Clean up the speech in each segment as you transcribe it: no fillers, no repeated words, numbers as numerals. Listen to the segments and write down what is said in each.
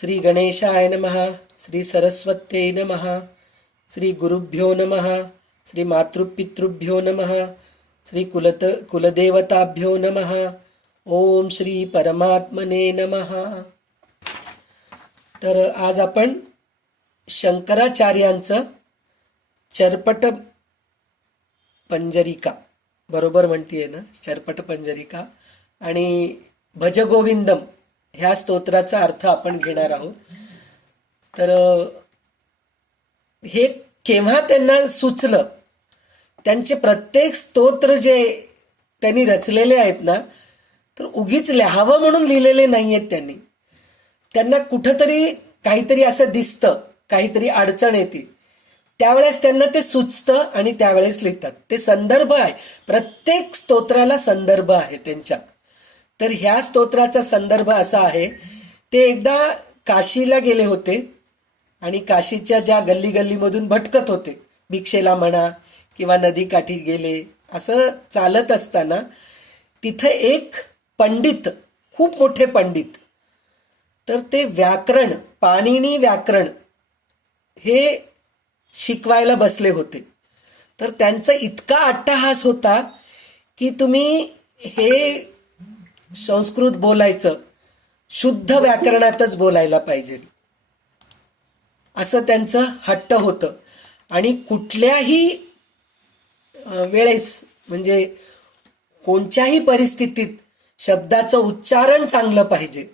श्री गणेशाय नमः, श्री सरस्वत्यै नमः, श्री गुरुभ्यो नमः, श्री मातृपितृभ्यो नमः, श्री कुलदेवताभ्यो नमः. ओम श्री परमात्मने नमः. तर आज आपण शंकराचार्यांचं चरपट पंजरिका, बरोबर म्हणतीये ना, चरपट पंजरिका आणि भजगोविंदम ह्या स्तोत्राचा अर्थ आपण घेणार आहोत. तर हे केव्हा त्यांना सुचलं? त्यांचे प्रत्येक स्तोत्र जे त्यांनी रचलेले आहेत ना, तर उगीच लिहावं म्हणून लिहिलेले नाही आहेत त्यांनी. त्यांना कुठंतरी काहीतरी असं दिसतं, काहीतरी अडचण येते, त्यावेळेस त्यांना ते सुचतं आणि त्यावेळेस लिहितात. ते संदर्भ आहे, प्रत्येक स्तोत्राला संदर्भ आहे त्यांच्या. तर ह्या स्तोत्राचा संदर्भ असा आहे, ते एकदा काशीला गेले होते आणि काशीच्या ज्या गल्ली गल्लीमधून भटकत होते, भिक्षेला म्हणा किंवा नदीकाठी गेले, असं चालत असताना तिथं एक पंडित, खूप मोठे पंडित, तर ते व्याकरण, पाणिनी व्याकरण हे शिकवायला बसले होते. तर त्यांचा इतका अट्टहास होता की तुम्ही हे संस्कृत बोलायचं, शुद्ध व्याकरणातच बोलायला पाहिजे, असं त्यांचं हट्ट होतं. आणि कुठल्याही वेळेस, म्हणजे कोणत्याही परिस्थितीत शब्दाचं उच्चारण चांगलं पाहिजे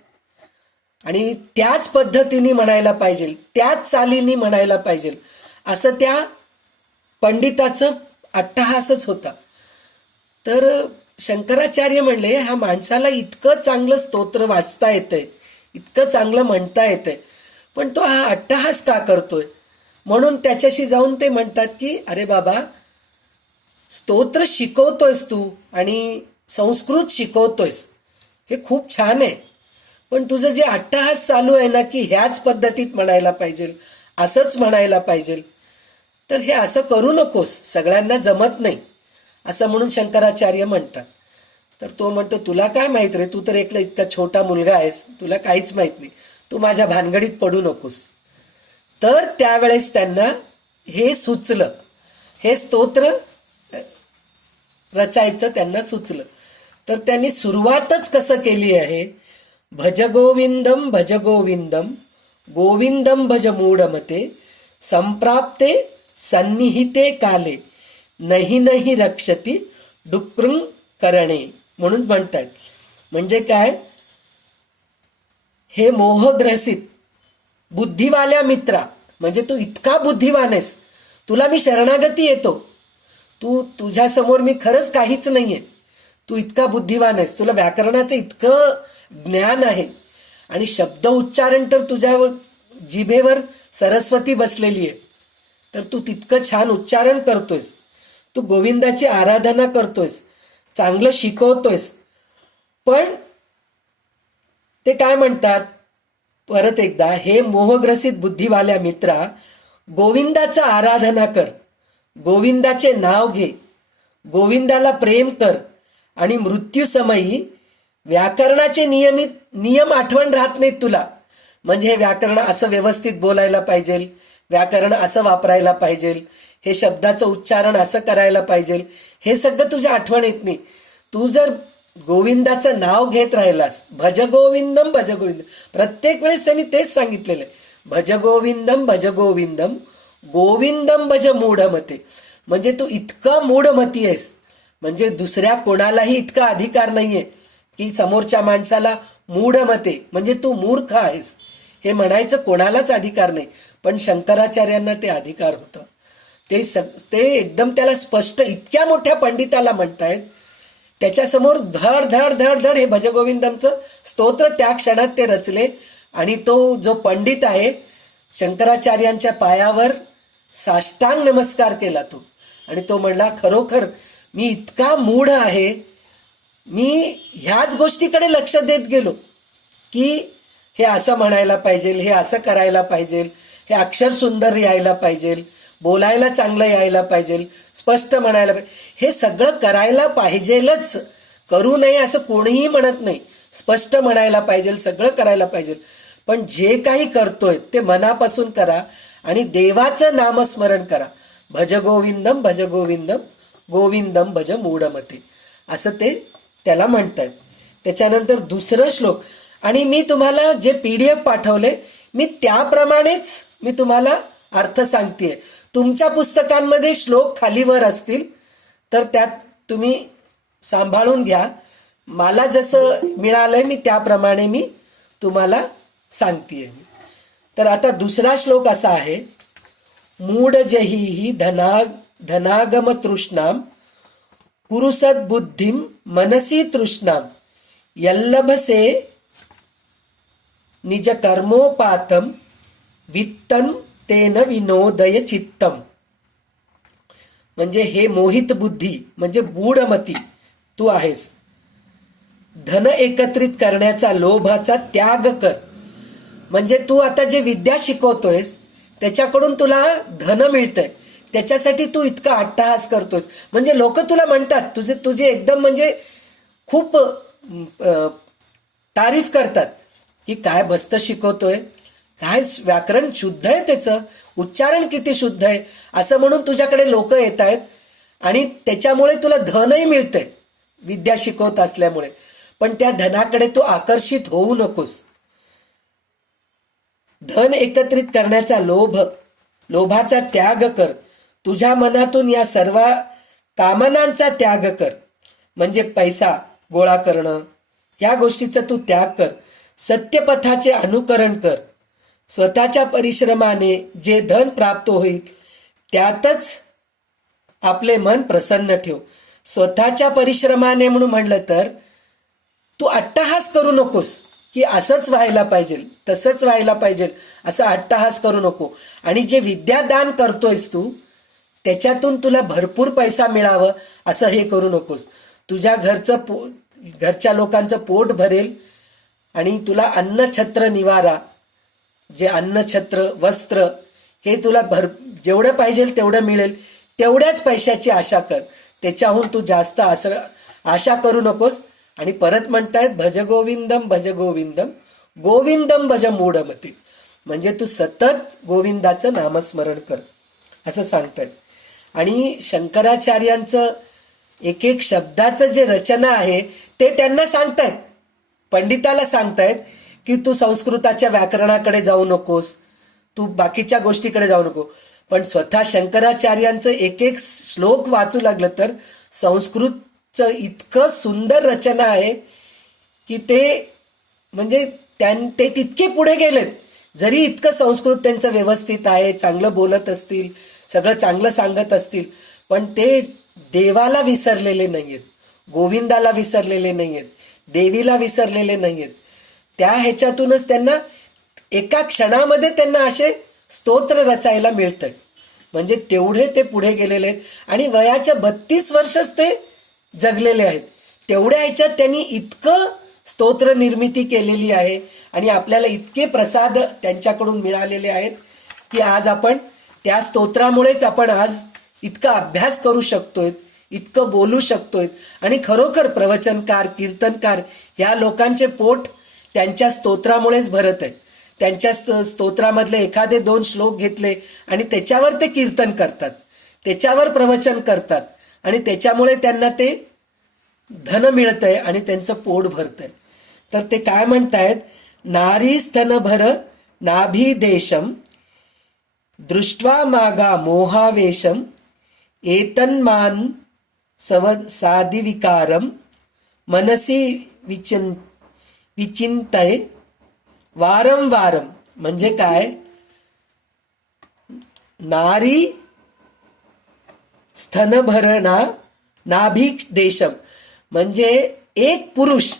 आणि त्याच पद्धतीने म्हणायला पाहिजे, त्याच चालीने म्हणायला पाहिजे, असं त्या पंडिताचं अट्टहासच होता. तर शंकराचार्य म्हणले, ह्या माणसाला इतकं चांगलं स्तोत्र वाचता येतंय, इतकं चांगलं म्हणता येतंय, पण तो हा अट्टहास का करतोय? म्हणून त्याच्याशी जाऊन ते म्हणतात की अरे बाबा, स्तोत्र शिकवतोयस तू आणि संस्कृत शिकवतोयस, हे खूप छान आहे, पण तुझं जे अट्टहास चालू आहे ना की ह्याच पद्धतीत म्हणायला पाहिजे, असंच म्हणायला पाहिजे, तर हे असं करू नकोस, सगळ्यांना जमत नाही, असं म्हणून शंकराचार्य म्हणतात. तर तो म्हणतो, तुला काय माहित रे, तू तर एकला इतका छोटा मुलगा आहेस, तुला काहीच माहित नाही, तू माझ्या भानगडीत पडू नकोस. तर त्यावेळेस त्यांना हे सुचलं, हे स्तोत्र रचायचं त्यांना सुचलं. तर त्यांनी सुरुवातच कसं केली आहे, भज गोविंदम भज गोविंदम, गोविंदम भज मूढमते, संप्राप्ते सन्निहिते काले, नाही नाही रक्षती डुक्कृं करणे, म्हणून म्हणतात. म्हणजे काय, हे मोहग्रसित बुद्धिवाल्या मित्रा, म्हणजे तू इतका बुद्धिवान आहेस, तुला मी शरणागती येतो, तुझ्यासमोर मी खरंच काहीच नाहीये, तू इतका बुद्धिवान आहेस, तुला व्याकरणाचं इतकं ज्ञान आहे आणि शब्द उच्चारण तर तुझ्या जिभेवर सरस्वती बसलेली आहे, तर तू तितकं छान उच्चारण करतोयस, तू गोविंदाची आराधना करतोयस, चांगलं शिकवतोयस. पण ते काय म्हणतात परत एकदा, हे मोहग्रसित बुद्धिवाल्या मित्रा, गोविंदाचा आराधना कर, गोविंदाचे नाव घे, गोविंदाला प्रेम कर आणि मृत्यूसमयी व्याकरणाचे नियम आठवण राहत नाहीत तुला. म्हणजे हे व्याकरण असं व्यवस्थित बोलायला पाहिजे, व्याकरण असं वापरायला पाहिजे, हे शब्दाचं उच्चारण असं करायला पाहिजे, हे सगळं तुझ्या आठवण येत नाही. तू जर गोविंदाचं नाव घेत राहिलास, भज गोविंदम भज गोविंदम, प्रत्येक वेळेस त्यांनी तेच सांगितलेलं आहे, भज गोविंदम भज गोविंदम, गोविंदम भज मूढमते. म्हणजे तू इतका मूढमती आहेस, म्हणजे दुसऱ्या कोणालाही इतका अधिकार नाहीये की समोरच्या माणसाला मूढमते, म्हणजे तू मूर्ख आहेस, हे म्हणायचं कोणालाच अधिकार नाही. पण शंकराचार्यांना ते अधिकार होतं. ते एकदम त्याला स्पष्ट, इतक्या मोठ्या पंडिताला म्हणतायत, त्याच्यासमोर धड धड धड धड हे भजगोविंदमचं स्तोत्र त्या क्षणात ते रचले. आणि तो जो पंडित आहे, शंकराचार्यांच्या पायावर साष्टांग नमस्कार केला तो, आणि तो म्हणला, खरोखर मी इतका मूढ आहे, मी ह्याच गोष्टीकडे लक्ष देत गेलो की हे असं म्हणायला पाहिजे, हे असं करायला पाहिजे, हे अक्षर सुंदर यायला पाहिजे, बोलायला चांगलं यायला पाहिजे, स्पष्ट म्हणायला पाहिजे, हे सगळं करायला पाहिजेलच, करू नये असं कोणीही म्हणत नाही, स्पष्ट म्हणायला पाहिजे, सगळं करायला पाहिजे. पण जे काही करतोय ते मनापासून करा आणि देवाचं नामस्मरण करा. भज गोविंदम भज गोविंदम गोविंदम भज मूढमते, असं ते त्याला म्हणतात. त्याच्यानंतर दुसरं श्लोक, आणि मी तुम्हाला जे PDF पाठवले मी त्याप्रमाणेच मी तुम्हाला अर्थ सांगतेय. तुमच्या पुस्तकांमध्ये श्लोक खालीवर असतील तर त्यात तुम्ही सांभाळून घ्या. मला जसं मिळालंय मी त्याप्रमाणे मी तुम्हाला सांगतेय. तर आता दुसरा श्लोक असा आहे, मूढ जही धनागम तृष्णाम पुरुषद बुद्धिम मनसी तृष्णाम यल्लभसे निज कर्मोपातम वित्तन तेन विनोदय चित्तम. म्हणजे हे मोहित बुद्धी म्हणजे मूढमती तू आहेस, धन एकत्रित करण्याचा लोभाचा त्याग कर. म्हणजे तू आता जे विद्या शिकवतोयस त्याच्याकडून तुला धन मिळतंय, त्याच्यासाठी तू इतका अट्टहास करतोस. म्हणजे लोक तुला म्हणतात, तुझे एकदम म्हणजे खूप तारीफ करतात की काय मस्त शिकवतोय, काय व्याकरण शुद्ध आहे, त्याचं उच्चारण किती शुद्ध आहे, असं म्हणून तुझ्याकडे लोक येत आहेत आणि त्याच्यामुळे तुला धनही मिळतंय विद्या शिकवत असल्यामुळे. पण त्या धनाकडे तू आकर्षित होऊ नकोस. धन एकत्रित करण्याचा लोभाचा त्याग कर. तुझ्या मनातून या सर्व कामनांचा त्याग कर. म्हणजे पैसा गोळा करणं या गोष्टीचा तू त्याग कर. सत्यपथाचे अनुकरण कर. स्वतःच्या परिश्रमाने जे धन प्राप्त होईल त्यातच आपले मन प्रसन्न ठेव. स्वतःच्या परिश्रमाने म्हणून म्हणलं तर तू अट्टहास करू नकोस की असंच व्हायला पाहिजे तसंच व्हायला पाहिजे, असं अट्टहास करू नको. आणि जे विद्यादान करतोयस तू त्याच्यातून तुला भरपूर पैसा मिळावं असं हे करू नकोस. तुझ्या घरच्या लोकांचं पोट भरेल आणि तुला अन्नछत्र निवारा, जे अन्नछत्र वस्त्र हे तुला जेवढं पाहिजे तेवढं मिळेल, तेवढ्याच पैशाची आशा कर. त्याच्याहून तू जास्त आशा करू नकोस. आणि परत म्हणतायत भज गोविंदम गोविंदम भज मूढमती. म्हणजे तू सतत गोविंदाचं नामस्मरण कर असं सांगतायत. आणि शंकराचार्यांचं एक एक शब्दाचं जे रचना आहे ते त्यांना सांगतायत, पंडिताला सांगतायत की तू संस्कृताच्या व्याकरणाकडे जाऊ नकोस, तू बाकीच्या गोष्टीकडे जाऊ नको. पण स्वतः शंकराचार्यांचं एक एक श्लोक वाचू लागलं तर संस्कृतचं इतकं सुंदर रचना आहे की ते म्हणजे ते तितके पुढे गेलेत. जरी इतकं संस्कृत त्यांचं व्यवस्थित आहे, चांगलं बोलत असतील, सगळं चांगलं सांगत असतील, पण ते देवाला विसरलेले नाहीयेत, गोविंदाला विसरलेले नाहीयेत, देवीला विसरलेले नाहीयेत. त्या ह्याच्यातूनच त्यांना एका क्षणामध्ये त्यांना असे स्तोत्र रचायला मिळतं. म्हणजे तेवढे ते पुढे गेलेले आहेत आणि वयाच्या 32 वर्षच ते जगलेले आहेत. तेवढ्या ह्याच्यात त्यांनी इतकं स्तोत्र निर्मिती केलेली आहे आणि आपल्याला इतके प्रसाद त्यांच्याकडून मिळालेले आहेत की आज आपण त्या स्तोत्रामुळेच आपण आज इतका अभ्यास करू शकतोय, इतकं बोलू शकतोय. आणि खरोखर प्रवचनकार कीर्तनकार ह्या लोकांचे पोट त्यांच्या स्तोत्रामुळेच भरत आहे. त्यांच्या स्तोत्रामधले एखादे 2 श्लोक घेतले आणि त्याच्यावर ते कीर्तन करतात, त्याच्यावर प्रवचन करतात आणि त्याच्यामुळे त्यांना ते धन मिळतंय आणि त्यांचं पोट भरतंय. तर ते काय म्हणतायत, नारी स्तनभर नाभिदेशम दृष्ट्वा मागा मोहावेशम एतन्मान साधिविकारम मनसी विचिंतय वारंवारम. म्हणजे काय, नारी स्तनभरणा नाभिदेशम म्हणजे एक पुरुष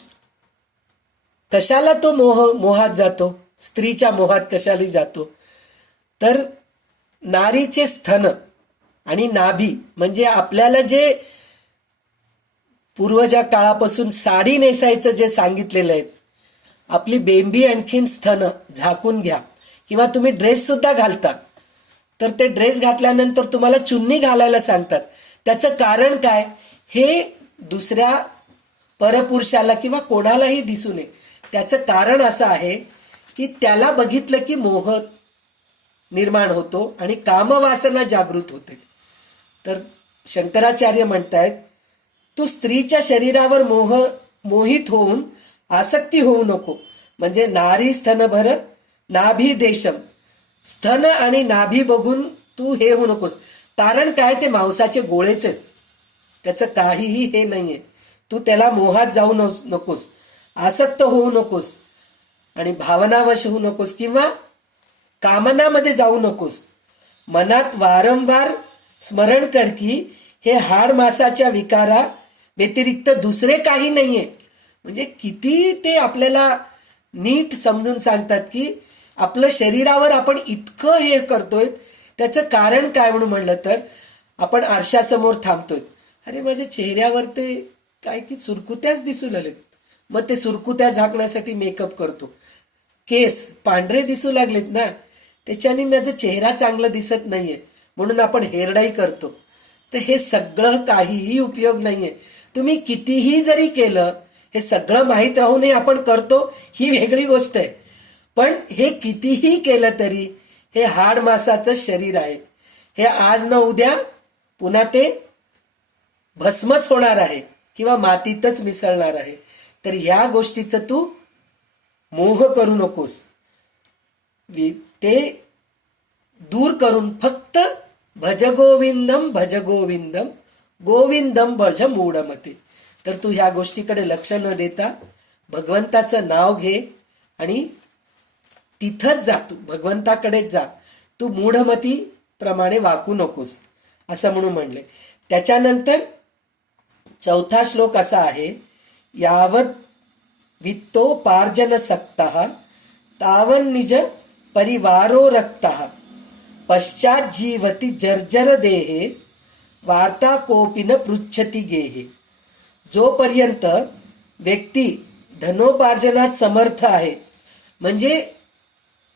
कशाला तो मोहात जातो, स्त्रीच्या मोहात कशाला जातो, तर नारीचे स्तन आणि नाभी. म्हणजे आपल्याला जे पूर्वच्या काळापासून साडी नेसायचं जे सांगितलेलं आहे, आपली बेंबी आणखीन स्तन झाकून घ्या, किंवा तुम्ही ड्रेस सुद्धा घालता तर ते ड्रेस घातल्यानंतर तुम्हाला चुन्नी घालायला सांगतात. त्याचं कारण काय, हे दुसऱ्या परपुरुषाला किंवा कोणालाही दिसू नये. त्याचं कारण असं आहे की त्याला बघितलं की मोह निर्माण होतो आणि कामवासना जागृत होते. तर शंकराचार्य म्हणतायत, तू स्त्रीच्या शरीरावर मोहित होऊन आसक्ती होऊ नको. म्हणजे नारी स्तनभर नाभी देशम, स्तन आणि नाभी बघून तू हे होऊ नकोस. कारण काय, ते मांसाचे गोळेच आहेत, त्याचं काहीही हे नाहीये. तू त्याला मोहात जाऊ नकोस, आसक्त होऊ नकोस आणि भावनावश होऊ नकोस किंवा कामनामध्ये जाऊ नकोस. मनात वारंवार स्मरण कर की हे हाड मासाच्या विकारा व्यतिरिक्त दुसरे काही नाहीये. म्हणजे किती ते आपल्याला नीट समजून सांगतात की आपलं शरीरावर आपण इतकं हे करतोय त्याचं कारण काय म्हणून म्हणलं तर, आपण आरशासमोर थांबतोय, अरे माझ्या चेहऱ्यावर ते काय की सुरकुत्याच दिसू लागलेत, मग ते सुरकुत्या झाकण्यासाठी मेकअप करतो. केस पांढरे दिसू लागलेत ना, त्याच्याने माझा चेहरा चांगला दिसत नाहीये म्हणून आपण हेरडाई करतो. तर हे सगळं काहीही उपयोग नाहीये. तुम्ही कितीही जरी केलं, हे सगळं माहीत राहूनही आपण करतो ही वेगळी गोष्ट आहे. पण हे कितीही केलं तरी हे हाड मासाचं शरीर आहे. हे आज न उद्या पुन्हा ते भस्मच होणार आहे किंवा मातीतच मिसळणार आहे. तर ह्या गोष्टीचं तू मोह करू नकोस. ते दूर करून फक्त भज गोविंदम भज गोविंदम गोविंदम भज मूढमते. तर तू ह्या गोष्टीकडे लक्ष न देता भगवंताचं नाव घे आणि तिथंच जा, तू भगवंताकडेच जा. तू मूढमती प्रमाणे वाकू नकोस असं म्हणून म्हणले. त्याच्यानंतर 4था श्लोक असा आहे, यावत वित्तोपार्जन सक्तः तावन निज परिवारो रक्तः पश्चात जीवती जर्जर देहे वार्ता कोपी न पृच्छती गेहे. जोपर्यंत व्यक्ती धनोपार्जनात समर्थ आहे, म्हणजे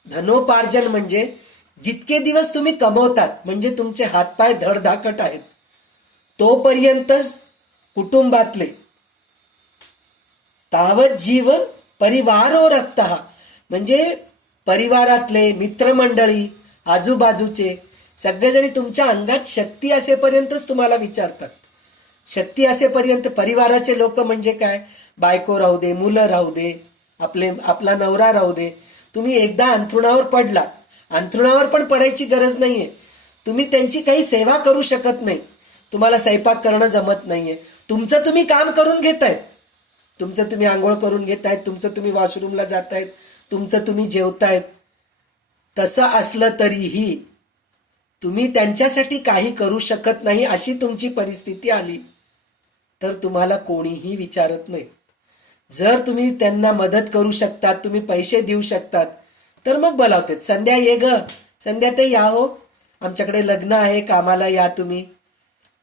धनोपार्जन म्हणजे जितके दिवस तुम्ही कमवतात, म्हणजे तुमचे हातपाय धडधाकट आहेत, तोपर्यंतच कुटुंबातले तावत जीव परिवारो रक्तः, म्हणजे परिवारातले मित्रमंडळी आजूबाजूचे सगळेजणी तुमच्या अंगात शक्ती असेपर्यंतच तुम्हाला विचारतात. शक्ती असेपर्यंत परिवाराचे लोक म्हणजे काय, बायको राहू दे, मुलं राहू दे, आपला नवरा राहू दे. तुम्ही एकदा अंथरुणावर पडला, अंथरुणावर पण पडायची गरज नाहीये, तुम्ही त्यांची काही सेवा करू शकत नाही. तुम्हाला स्वयंपाक करणं जमत नाहीये, तुमचं तुम्ही काम करून घेतायत, तुमचं तुम्ही आंघोळ करून घेतायत, तुमचं तुम्ही वॉशरूमला जातायत, तुमचं तुम्ही जेवतायत. तसं असलं तरीही तुम्ही त्यांच्यासाठी काही करू शकत नाही अशी तुमची परिस्थिती आली तर तुम्हाला कोणीही विचारत नाही. जर तुम्ही त्यांना मदत करू शकतात, तुम्ही पैसे देऊ शकतात, तर मग बोलावतात, संध्या ये ग, संध्या ते या हो, आमच्याकडे लग्न आहे, कामाला या तुम्ही,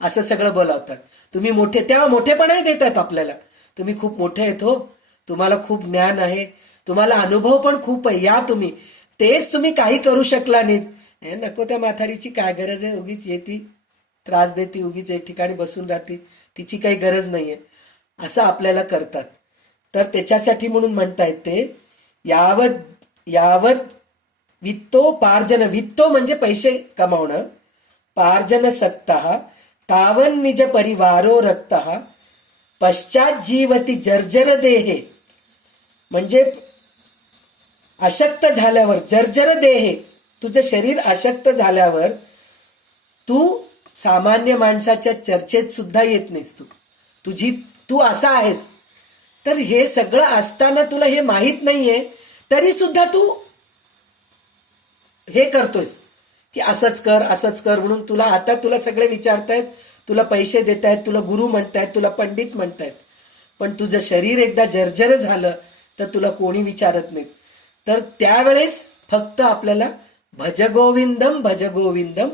असं सगळं बोलावतात. तुम्ही मोठे, तेव्हा मोठेपणाही देतात आपल्याला, तुम्ही खूप मोठे आहेत हो, तुम्हाला खूप ज्ञान आहे, तुम्हाला अनुभव पण खूप आहे, या तुम्ही. तेच तुम्ही काही करू शकला नाहीत, नको त्या म्हातारीची काय गरज आहे, उगीच येते त्रास देते, उगीच एक ठिकाणी बसून राहते, तिची काही गरज नाहीये, असं आपल्याला करतात. तर त्याच्यासाठी म्हणून म्हणतायत ते, यावत वित्तोपार्जन, वित्तो म्हणजे पैसे कमावणं, पार्जन सक्तः तावन निज परिवारो रक्तः पश्चात जीवती जर्जर देहे, म्हणजे अशक्त झाल्यावर, जर्जर देहे, तुझं शरीर अशक्त झाल्यावर तू सामान्य माणसाच्या चर्चेत सुद्धा येत नाहीस. तू असा आहेस. तर हे सगळं असताना तुला हे माहीत नाहीये तरी सुद्धा तू हे करतोयस की असंच कर असंच कर म्हणून. तुला सगळे विचारतायत, तुला पैसे देतायत, तुला गुरु म्हणतायत, तुला पंडित म्हणतायत, पण तुझं शरीर एकदा जर्जर झालं तर तुला कोणी विचारत नाही. तर त्यावेळेस फक्त आपल्याला भज गोविंदम भज गोविंदम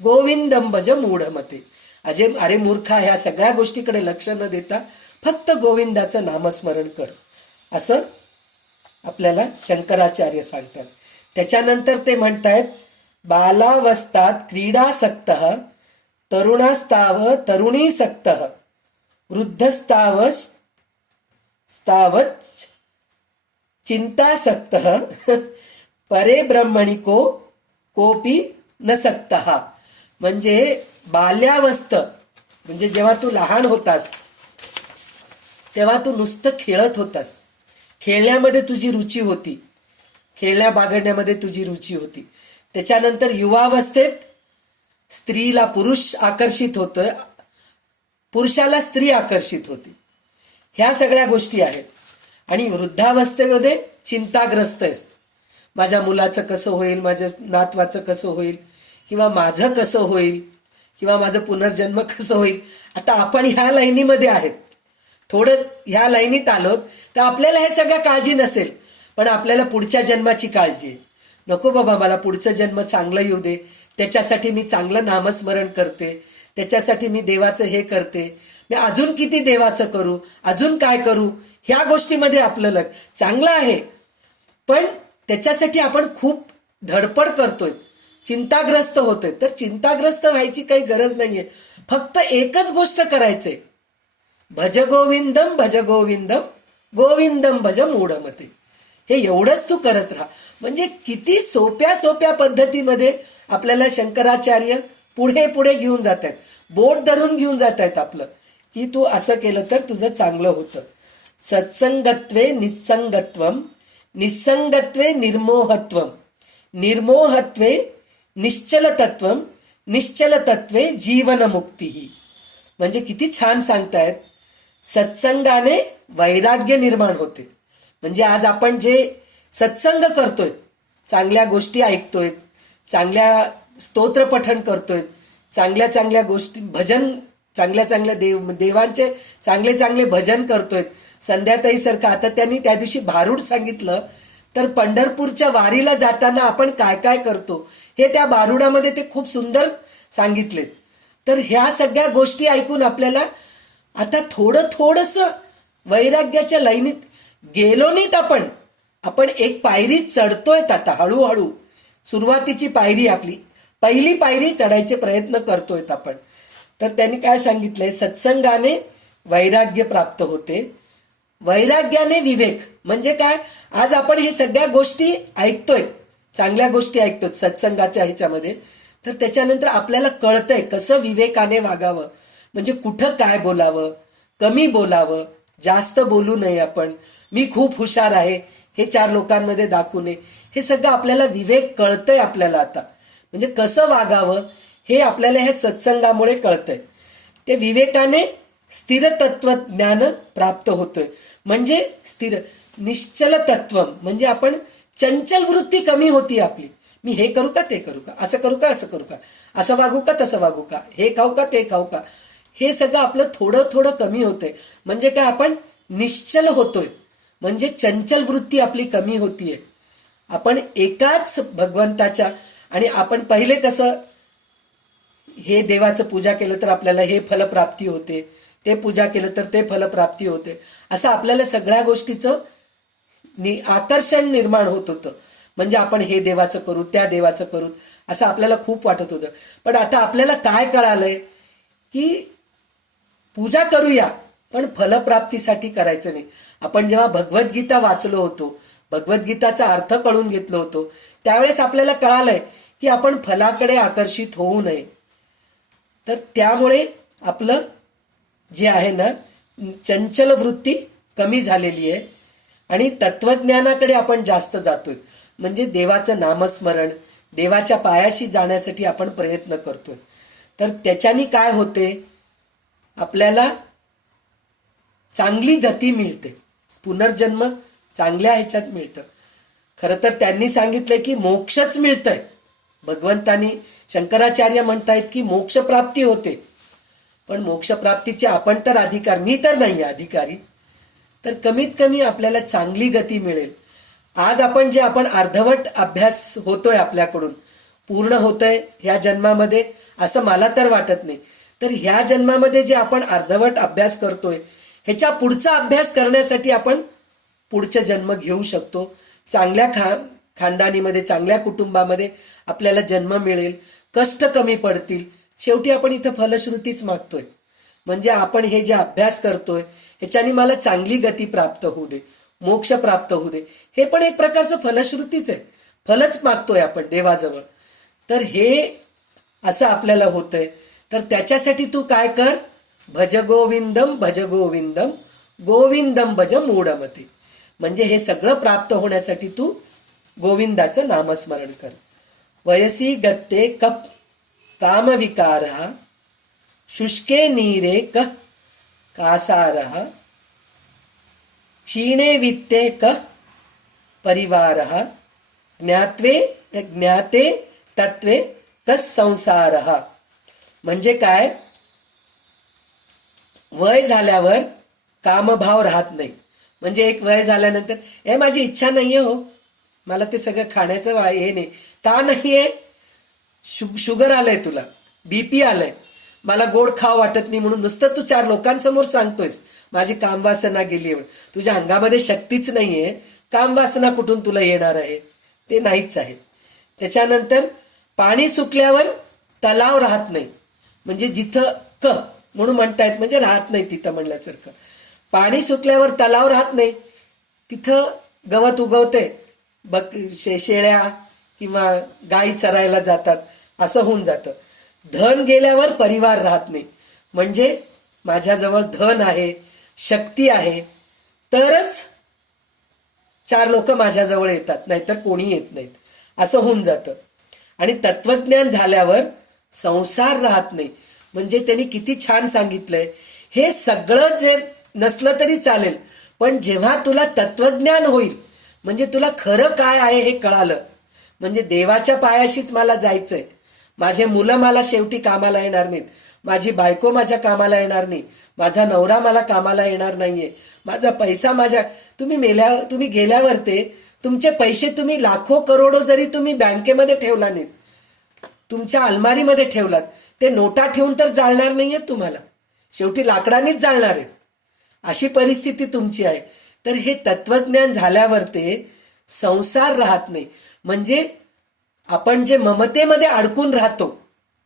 गोविंदम भज मूढमते. अरे मूर्खा, ह्या सगळ्या गोष्टीकडे लक्ष न देता फक्त गोविंदाचं नामस्मरण कर, असं आपल्याला शंकराचार्य सांगतात. त्याच्यानंतर ते म्हणतायत, बालावस्थात क्रीडासक्तः तरुणास्ताव तरुणीसक्तः वृद्धस्तावच चिंतासक्तः परे ब्रह्मणी कोपी न सक्तः. म्हणजे बाल्यावस्थ, म्हणजे जेव्हा तू लहान होतास तेव्हा तू नुसतं खेळत होतास, खेळण्यामध्ये तुझी रुची होती, खेळण्या बागडण्यामध्ये तुझी रुची होती. त्याच्यानंतर युवावस्थेत स्त्रीला पुरुष आकर्षित होतोय, पुरुषाला स्त्री आकर्षित होती. ह्या सगळ्या गोष्टी आहेत. आणि वृद्धावस्थेमध्ये चिंताग्रस्त आहेस, माझ्या मुलाचं कसं होईल, माझ्या नातवाचं कसं होईल, किंवा माझं कसं होईल, किंवा माझं पुनर्जन्म कसं होईल. आता आपण ह्या लाईनीमध्ये आहेत, थोडं ह्या लाईनीत आलोत तर आपल्याला हे सगळं काळजी नसेल, पण आपल्याला पुढच्या जन्माची काळजी आहे. नको बाबा, मला पुढचं जन्म चांगलं येऊ दे, त्याच्यासाठी मी चांगलं नामस्मरण करते, त्याच्यासाठी मी देवाचं हे करते, मी अजून किती देवाचं करू, अजून काय करू, ह्या गोष्टीमध्ये आपलं लक्ष चांगलं आहे. पण त्याच्यासाठी आपण खूप धडपड करतोय, चिंताग्रस्त होतोय. तर चिंताग्रस्त व्हायची काही गरज नाहीये. फक्त एकच गोष्ट करायचंय, भज गोविंदम भज गोविंदम गोविंदम भज मूढमते. हे एवढंच तू करत राहा. म्हणजे किती सोप्या सोप्या पद्धतीमध्ये आपल्याला शंकराचार्य पुढे पुढे घेऊन जात आहेत, बोट धरून घेऊन जात आहेत आपलं, की तू असं केलं तर तुझं चांगलं होतं. सत्संगत्वे निस्संगत्वम, निस्संगत्वे निर्मोहत्वम, निर्मोहत्वे निश्चलतत्वम, निश्चलतत्वे जीवनमुक्ती. म्हणजे किती छान सांगतायत. सत्संगाने वैराग्य निर्माण होते. म्हणजे आज आपण जे सत्संग करतोय, चांगल्या गोष्टी ऐकतोय, चांगल्या स्तोत्र पठण करतोय, चांगल्या चांगल्या गोष्टी भजन, चांगल्या चांगल्या देवांचे चांगले चांगले भजन करतोय. संध्याताई सारखं आता त्यांनी त्या दिवशी भारूड सांगितलं, तर पंढरपूरच्या वारीला जाताना आपण काय काय करतो हे त्या भारुडामध्ये ते खूप सुंदर सांगितलेत. तर ह्या सगळ्या गोष्टी ऐकून आपल्याला आता थोडंसं वैराग्याच्या लाईनीत गेलो नाहीत आपण एक पायरी चढतोय. आता हळूहळू सुरुवातीची पायरी, आपली पहिली पायरी चढायचे प्रयत्न करतोय आपण. तर त्यांनी काय सांगितलंय, सत्संगाने वैराग्य प्राप्त होते, वैराग्याने विवेक. म्हणजे काय, आज आपण हे सगळ्या गोष्टी ऐकतोय, चांगल्या गोष्टी ऐकतोय सत्संगाच्या ह्याच्यामध्ये, तर त्याच्यानंतर आपल्याला कळतंय कसं विवेकाने वागावं. म्हणजे कुठं काय बोलावं, कमी बोलावं, जास्त बोलू नये आपण, मी खूप हुशार आहे हे चार लोकांमध्ये दाखवू नये. हे सगळं आपल्याला विवेक कळतंय आपल्याला आता. म्हणजे कसं वागावं हे आपल्याला हे सत्संगामुळे कळतंय. ते विवेकाने स्थिर तत्वज्ञान प्राप्त होतोय. म्हणजे स्थिर निश्चल तत्व, म्हणजे आपण चंचल वृत्ती कमी होती आपली. मी हे करू का ते करू का, असं करू का असं करू का, असं वागू का तसं वागू का, हे खाऊ का ते खाऊ का, हे सगळं आपलं थोडं थोडं कमी होतंय. म्हणजे काय, आपण निश्चल होतोय. म्हणजे चंचल वृत्ती आपली कमी होतीये. आपण एकाच भगवंताच्या, आणि आपण पहिले कसं हे देवाचं पूजा केलं तर आपल्याला हे फलप्राप्ती होते, ते पूजा केलं तर ते फलप्राप्ती होते, असं आपल्याला सगळ्या गोष्टीचं आकर्षण निर्माण होत होतं. म्हणजे आपण हे देवाचं करू, त्या देवाचं करू, असं आपल्याला खूप वाटत होतं. पण आता आपल्याला काय कळालंय, की पूजा करूया पण फलप्राप्तीसाठी करायचं नाही. आपण जेव्हा भगवद्गीता वाचलो होतो, भगवद्गीताचा अर्थ कळून घेतलो होतो, त्यावेळेस आपल्याला कळालंय की आपण फलाकडे आकर्षित होऊ नये. तर त्यामुळे आपलं जे आहे ना, चंचल वृत्ती कमी झालेली आहे आणि तत्वज्ञानाकडे आपण जास्त जातोय. म्हणजे देवाचं नामस्मरण, देवाच्या पायाशी जाण्यासाठी आपण प्रयत्न करतोय. तर त्याच्यानी काय होते, आपल्याला चांगली गती मिळते, पुनर्जन्म चांगल्या ह्याच्यात मिळतं. खरं तर त्यांनी सांगितलंय की मोक्षच मिळतंय. भगवंतानी, शंकराचार्य म्हणतायत की मोक्षप्राप्ती होते. पण मोक्षप्राप्तीचे आपण तर अधिकार, मी तर नाही अधिकारी, तर कमीत कमी आपल्याला चांगली गती मिळेल. आज आपण अर्धवट अभ्यास होतोय आपल्याकडून, पूर्ण होतोय ह्या जन्मामध्ये असं मला तर वाटत नाही. तर ह्या जन्मामध्ये जे आपण अर्धवट अभ्यास करतोय, ह्याच्या पुढचा अभ्यास करण्यासाठी आपण पुढचे जन्म घेऊ शकतो. चांगल्या खानदानीमध्ये, चांगल्या कुटुंबामध्ये आपल्याला जन्म मिळेल, कष्ट कमी पडतील. शेवटी आपण इथं फलश्रुतीच मागतोय. म्हणजे आपण हे जे अभ्यास करतोय ह्याच्यानी मला चांगली गती प्राप्त होऊ दे, मोक्ष प्राप्त होऊ दे. हे पण एक प्रकारचं फलश्रुतीच आहे, फलच मागतोय आपण देवाजवळ. तर हे असं आपल्याला होतंय. तर त्याच्यासाठी तू काय कर, भज गोविंदम भज गोविंदम गोविंदम भज मूढमते. म्हणजे हे सगळं प्राप्त होण्यासाठी तू गोविंदाचं नामस्मरण कर. वयसी गत्ते कप कामविकार शुष्के नीरे कः कासारः क्षीणे वित्ते कः परिवारः ज्ञाते तत्वे कस संसारः. म्हणजे काय, वय झाल्यावर कामभाव राहत नाही. म्हणजे एक वय झाल्यानंतर हे माझी इच्छा नाहीये हो, मला ते सगळं खाण्याचं हे नाही. का नाहीये, शुगर आलंय तुला, बीपी आलंय, मला गोड खाव वाटत नाही म्हणून नुसतं तू चार लोकांसमोर सांगतोयस माझी कामवासना गेली. तुझ्या अंगामध्ये शक्तीच नाहीये, कामवासना कुठून तुला येणार आहे, ते नाहीच आहे. त्याच्यानंतर पाणी सुकल्यावर तलाव राहत नाही. म्हणजे जिथं क म्हणून म्हणतायत म्हणजे राहत नाही तिथं म्हणल्यासारखं. पाणी सुकल्यावर तलाव राहत नाही, तिथं गवत उगवते, शेळ्या किंवा गाई चरायला जातात, असं होऊन जातं. धन गेल्यावर परिवार राहत नाही. म्हणजे माझ्याजवळ धन आहे, शक्ती आहे, तरच चार लोक माझ्याजवळ येतात, नाहीतर कोणी येत नाहीत, असं होऊन जातं. आणि तत्वज्ञान झाल्यावर संसार राहत नाही. म्हणजे त्यांनी किती छान सांगितलंय, हे सगळं जे नसलं तरी चालेल, पण जेव्हा तुला तत्वज्ञान होईल, म्हणजे तुला खरं काय आहे हे कळालं, म्हणजे देवाच्या पायाशीच मला जायचंय, माझे मुलं मला शेवटी कामाला येणार नाहीत, माझी बायको माझ्या कामाला येणार नाही, माझा नवरा मला कामाला येणार नाहीये, माझा पैसा तुम्ही गेल्यावर ते तुमचे पैसे तुम्ही लाखो करोडो जरी तुम्ही बँकेमध्ये ठेवला नाहीत, तुमच्या अलमारीमध्ये ठेवलात, ते नोटा ठेवून तर जाळणार नाहीयेत तुम्हाला, शेवटी लाकडानेच जाळणार आहेत. अशी परिस्थिती तुमची आहे. तर हे तत्वज्ञान झाल्यावर ते संसार राहत नाही. म्हणजे आपण जे ममतेमध्ये अडकून राहतो,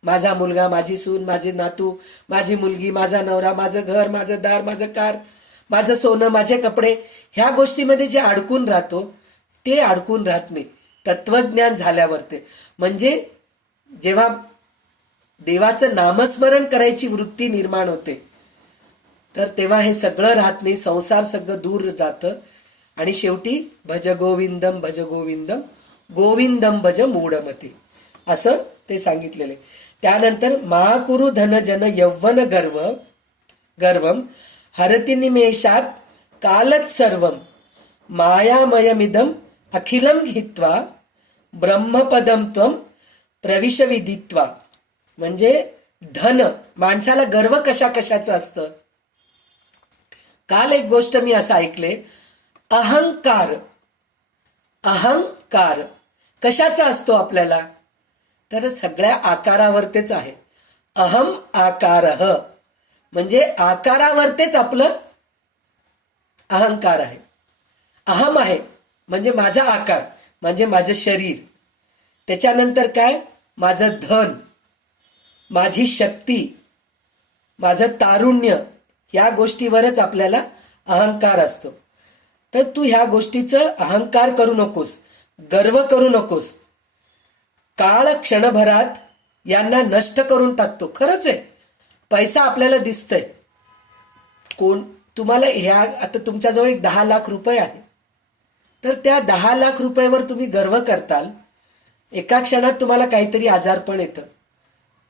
माझा मुलगा, माझी सून, माझे नातू, माझी मुलगी, माझा नवरा, माझं घर, माझं दार, माझं कार, माझं सोनं, माझे कपडे, ह्या गोष्टीमध्ये जे अडकून राहतो ते अडकून राहत नाही तत्वज्ञान झाल्यावर. ते म्हणजे जेव्हा देवाचं नामस्मरण करायची वृत्ती निर्माण होते, तर तेव्हा हे सगळं राहत नाही, संसार सगळं दूर जातं. आणि शेवटी भज गोविंदम भज गोविंदम गोविंदम भज मूढमते, असं ते सांगितलेले. त्यानंतर महाकुरु धन जन यौवन गर्वम हरति निमेषात कालत सर्वम मायामयमिदम अखिलम हित्वा ब्रह्मपदम त्वम प्रविश विदित्वा. म्हणजे धन, माणसाला गर्व कशा कशाचं असतं. काल एक गोष्ट मी असं ऐकले, अहंकार कशाचा असतो आपल्याला, तर सगळ्या आकारावरतेच आहे. अहम आकारः म्हणजे आकारावरतेच आपलं अहंकार आहे. अहम आहे म्हणजे माझा आकार, म्हणजे माझं शरीर. त्याच्यानंतर काय, माझं धन, माझी शक्ती, माझं तारुण्य, या गोष्टीवरच आपल्याला अहंकार असतो. तर तू ह्या गोष्टीचं अहंकार करू नकोस, गर्व करू नकोस. काळ क्षणभरात यांना नष्ट करून टाकतो. खरंच आहे, पैसा आपल्याला दिसतंय, तुम्हाला आता तुमच्याजवळ एक 10 लाख रुपये आहे, तर त्या 10 लाख रुपयावर तुम्ही गर्व करताल, एका क्षणात तुम्हाला काहीतरी आजारपण येतं,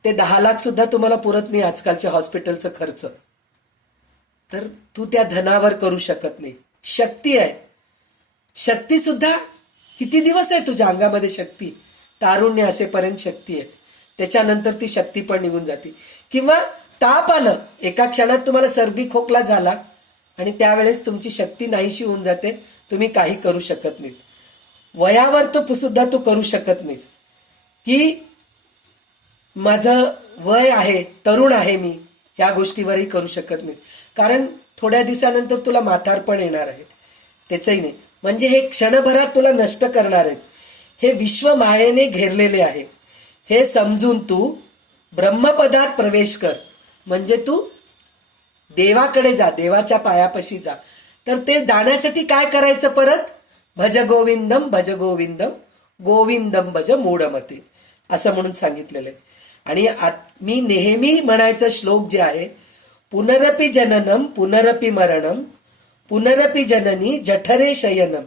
ते 10 लाख सुद्धा तुम्हाला पुरत नाही आजकालच्या हॉस्पिटलचं खर्च, तर तू त्या धनावर करू शकत नाही. शक्ती आहे, शक्ती सुद्धा किती दिवस आहे तुझ्या अंगामध्ये शक्ती, तारुण्य असेपर्यंत शक्ती आहे, त्याच्यानंतर ती शक्ती पण निघून जाते. किंवा ताप आलं, एका क्षणात तुम्हाला सर्दी खोकला झाला आणि त्यावेळेस तुमची शक्ती नाहीशी होऊन जाते, तुम्ही काही करू शकत नाहीत. वयावर तो सुद्धा तू करू शकत नाहीस की माझं वय आहे, तरुण आहे मी, ह्या गोष्टीवरही करू शकत नाही, कारण थोड्या दिवसानंतर तुला म्हातारपण येणार आहे, त्याचंही नाही. म्हणजे हे क्षणभरात तुला नष्ट करणार आहेत. हे विश्व मायेने घेरलेले आहे, हे समजून तू ब्रह्मपदात प्रवेश कर. म्हणजे तू देवाकडे जा, देवाच्या पायापाशी जा. तर ते जाण्यासाठी काय करायचं परत? भज गोविंदम भज गोविंदम गोविंदम भज मूढमते असं म्हणून सांगितलेलं आहे. आणि मी नेहमी म्हणायचं श्लोक जे आहे, पुनरपि जननम पुनरपि मरणम पुनरपि जननी जठरे शयनम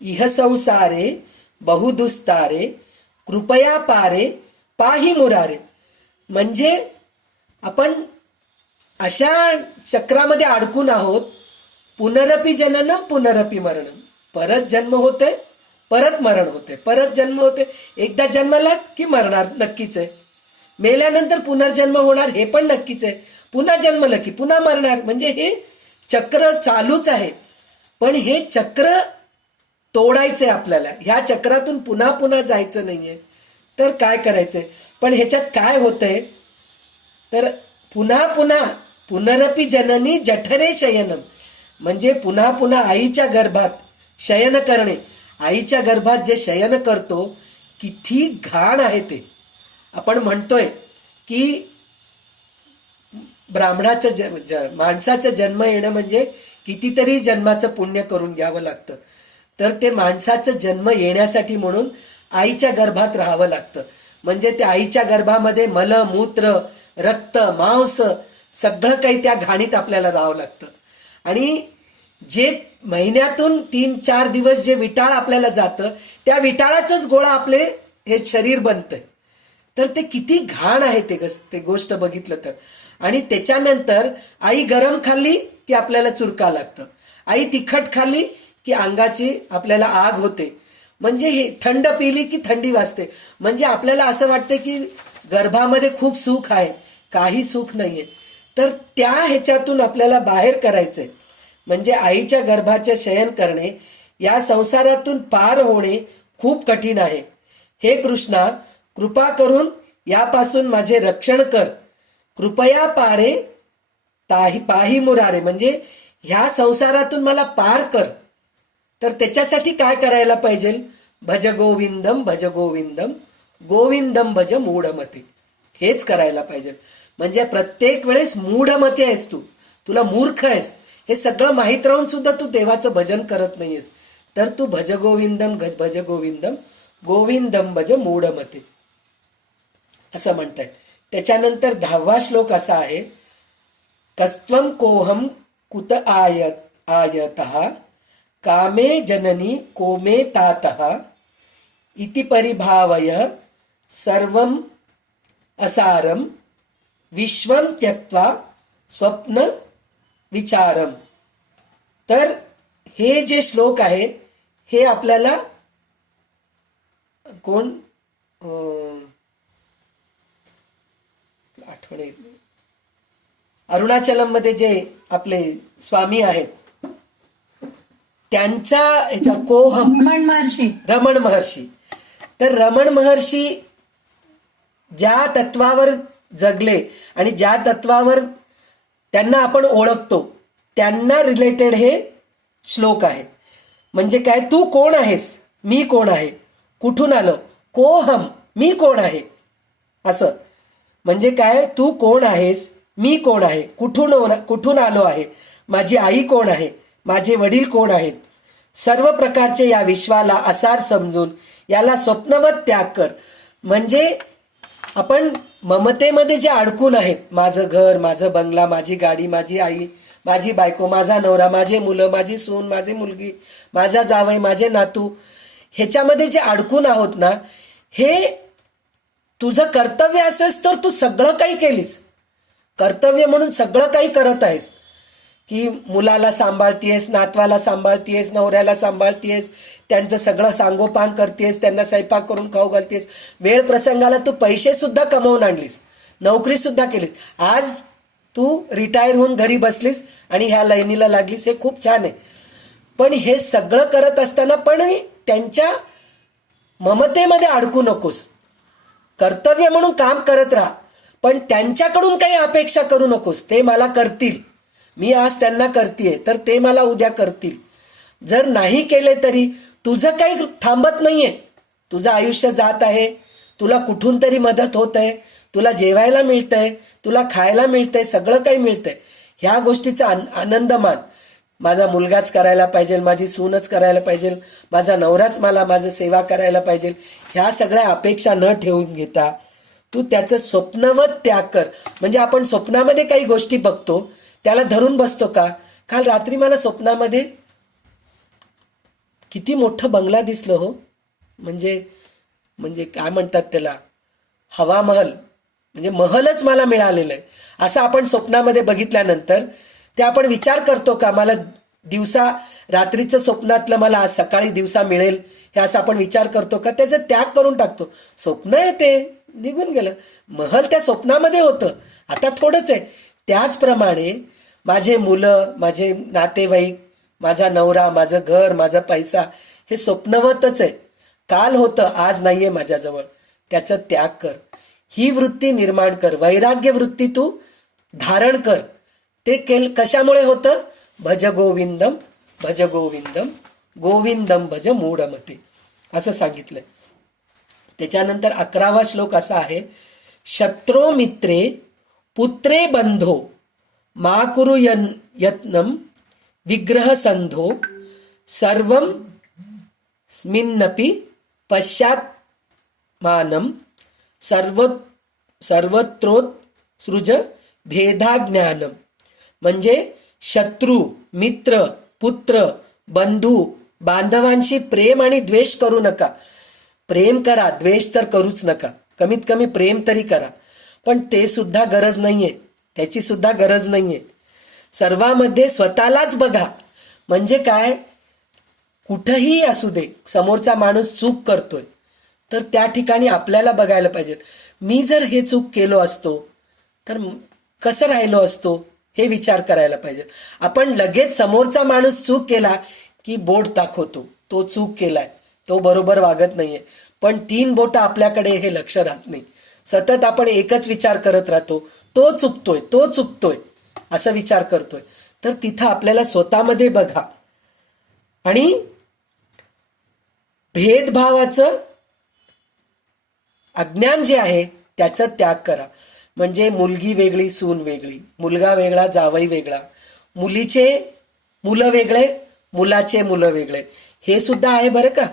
इह संसारे बहुदुस्तारे कृपया पारे पाही मुरारे. म्हणजे आपण अशा चक्रामध्ये अडकून आहोत. पुनरपि जननम पुनरपि मरणम, परत जन्म होते परत मरण होते, परत जन्म होते. एकदा जन्मलात की मरणार नक्कीच आहे, मेल्यानंतर पुनर्जन्म होणार हे पण नक्कीच आहे, पुन्हा जन्मलं की पुन्हा मरणार. म्हणजे हे चक्र चालूच आहे. पण हे चक्र तोडायचंय आपल्याला, ह्या चक्रातून पुन्हा पुन्हा जायचं नाहीये. तर काय करायचंय? पण ह्याच्यात काय होतंय तर पुन्हा पुन्हा पुनरपि जननी जठरे शयनम, म्हणजे पुन्हा पुन्हा आईच्या गर्भात शयन करणे. आईच्या गर्भात जे शयन करतो किती घाण आहे ते. आपण म्हणतोय की ब्राह्मणाचं माणसाचं जन्म येणं म्हणजे कितीतरी जन्माचं पुण्य करून घ्यावं लागतं. तर ते माणसाचं जन्म येण्यासाठी म्हणून आईच्या गर्भात राहावं लागतं. म्हणजे त्या आईच्या गर्भामध्ये मल मूत्र रक्त मांस सगळं काही त्या घाणीत आपल्याला राहावं लागतं. आणि जे महिन्यातून 3-4 दिवस जे विटाळ आपल्याला जातं त्या विटाळाचंच गोळा आपले हे शरीर बनतंय. तर ते किती घाण आहे ते गोष्ट बघितलं तर. आणि त्याच्यानंतर आई गरम खाल्ली की आपल्याला चुरका लागतं, आई तिखट खाल्ली की अंगाची आपल्याला आग होते, म्हणजे हे थंड पिली की थंडी वाजते. म्हणजे आपल्याला असं वाटतं की गर्भामध्ये खूप सुख आहे, काही सुख नाहीये. तर त्या ह्याच्यातून आपल्याला बाहेर करायचंय. म्हणजे आईच्या गर्भाचे शयन करणे, या संसारातून पार होणे खूप कठीण आहे. हे कृष्णा, कृपा करून यापासून माझे रक्षण कर. कृपया पारे पाही मुरारे, म्हणजे ह्या संसारातून मला पार कर. तर त्याच्यासाठी काय करायला पाहिजे? भज गोविंदम भज गोविंदम गोविंदम भज मूढमते, हेच करायला पाहिजे. म्हणजे प्रत्येक वेळेस मूढमते आहेस तू, तुला मूर्ख आहेस हे सगळं माहीत राहून सुद्धा तू देवाचं भजन करत नाहीयेस. तर तू भज गोविंदम भज गोविंदम गोविंदम भज मूढमते असं म्हणताय. त्याच्यानंतर 10वा श्लोक असा आहे, कस्त्वं कोहम कुत आयतः कामे जननी कोमे तातः इति परिभावय सर्वम असारम विश्वम त्यक्त्वा स्वप्न विचारम. तर हे जे श्लोक आहे हे आपल्याला कोण आठवण येत नाही, अरुणाचलम मध्ये जे आपले स्वामी आहेत त्यांच्या ह्याच्या कोहम रमण महर्षी. तर रमण महर्षी ज्या तत्वावर जगले आणि ज्या तत्वावर त्यांना आपण ओळखतो त्यांना रिलेटेड हे श्लोक आहे. म्हणजे काय? तू कोण आहेस, मी कोण आहे, कुठून आलो, कोहम मी कोण आहे असं. म्हणजे काय? तू कोण आहेस, मी कोण आहे, कुठून आलो आहे, माझी आई कोण आहे, माझे वडील कोण आहेत. सर्व प्रकारचे या विश्वाला असार समजून याला स्वप्नवत त्याग कर. म्हणजे आपण ममतेमध्ये जे अडकून आहेत, माझं घर, माझं बंगला, माझी गाडी, माझी आई, माझी बायको, माझा नवरा, माझे मुलं, माझी सून, माझी मुलगी, माझा जावई, माझे नातू, ह्याच्यामध्ये जे अडकून आहोत ना, हे तुझं कर्तव्य असेल तर तू सगळं काही केलीस, कर्तव्य म्हणून सगळं काही करत आहेस की मुलाला सांभाळतीयस, नातवाला सांभाळतीयस, नवऱ्याला सांभाळतीयस, त्यांचं सगळं सांगोपांग करतेस, त्यांना स्वयंपाक करून खाऊ घालतेस, वेळ प्रसंगाला तू पैसे सुद्धा कमवून आणलीस, नोकरी सुद्धा केलीस. आज तू रिटायर होऊन घरी बसलीस आणि ह्या लाईनीला लागलीस, हे खूप छान आहे. पण हे सगळं करत असताना पण त्यांच्या ममतेमध्ये अडकू नकोस. कर्तव्य म्हणून काम करत राहा, पण त्यांच्याकडून काही अपेक्षा करू नकोस. ते मला करतील, मी आज त्यांना करतेय तर ते मला उद्या करतील. जर नाही केले तरी तुझं काही थांबत नाहीये, तुझं आयुष्य जात आहे, तुला कुठून तरी मदत होत आहे, तुला जेवायला मिळतंय, तुला खायला मिळतंय, सगळं काही मिळतंय. ह्या गोष्टीचा आनंद मान. माझा मुलगाच करायला पाहिजे, माझी सूनच करायला पाहिजे, माझा नवराच मला माझं सेवा करायला पाहिजे, ह्या सगळ्या अपेक्षा न ठेवून घेता तू त्याचं स्वप्नवत त्याग कर. म्हणजे आपण स्वप्नामध्ये काही गोष्टी बघतो त्याला धरून बसतो का? काल रात्री मला स्वप्नामध्ये किती मोठं बंगला दिसलं हो. म्हणजे म्हणजे काय म्हणतात त्याला, हवा महल, म्हणजे महलच मला मिळालेलं आहे असं आपण स्वप्नामध्ये बघितल्यानंतर ते आपण विचार करतो का मला दिवसा रात्रीचं स्वप्नातलं मला आज सकाळी दिवसा मिळेल हे असं आपण विचार करतो का? त्याचा त्याग करून टाकतो. स्वप्न आहे ते निघून गेलं, महल त्या स्वप्नामध्ये होतं, आता थोडंच आहे. त्याचप्रमाणे माझे मुलं, माझे नातेवाईक, माझा नवरा, माझं घर, माझा पैसा हे स्वप्नवतच आहे. काल होतं, आज नाहीये माझ्याजवळ. त्याचा त्याग कर, ही वृत्ती निर्माण कर, वैराग्य वृत्ती तू धारण कर. ते कशामुळे होतं? भज गोविंदम भज गोविंदम गोविंदम भज मूढमते असं सांगितलंय. त्याच्यानंतर 11वा श्लोक असा आहे, शत्रो मित्रे पुत्रे बंधो मा कुरु यत्नम विग्रह संधो सर्वम स्मिन्नपि पश्चात्मानम सर्वत्रोत्सृज भेदाज्ञानम. म्हणजे शत्रू, मित्र, पुत्र, बंधू, बांधवांशी प्रेम आणि द्वेष करू नका. प्रेम करा, द्वेष तर करूच नका. कमीत कमी प्रेम तरी करा, पण ते सुद्धा गरज नाहीये, त्याची सुद्धा गरज नाहीये. सर्वांमध्ये स्वतःलाच बघा. म्हणजे काय, कुठंही असू दे, समोरचा माणूस चूक करतोय तर त्या ठिकाणी आपल्याला बघायला पाहिजे, मी जर हे चूक केलो असतो तर कसं राहिलो असतो, हे विचार करायला पाहिजे. आपण लगेच समोरचा माणूस चूक केला की बोट दाखवतो, तो चूक केलाय, तो बरोबर वागत नाहीये. पण 3 बोटं आपल्याकडे हे लक्ष राहत नाही. सतत आपण एकच विचार करत राहतो, तो चुकतोय, तो चुकतोय असं विचार करतोय. तर तिथं आपल्याला स्वतःमध्ये बघा आणि भेदभावाचं अज्ञान जे आहे त्याचा त्याग करा. म्हणजे मुलगी वेगळी, सून वेगळी, मुलगा वेगळा, जावई वेगळा, मुलीचे मुलं वेगळे, मुलाचे मुलं वेगळे, हे सुद्धा आहे बरं का.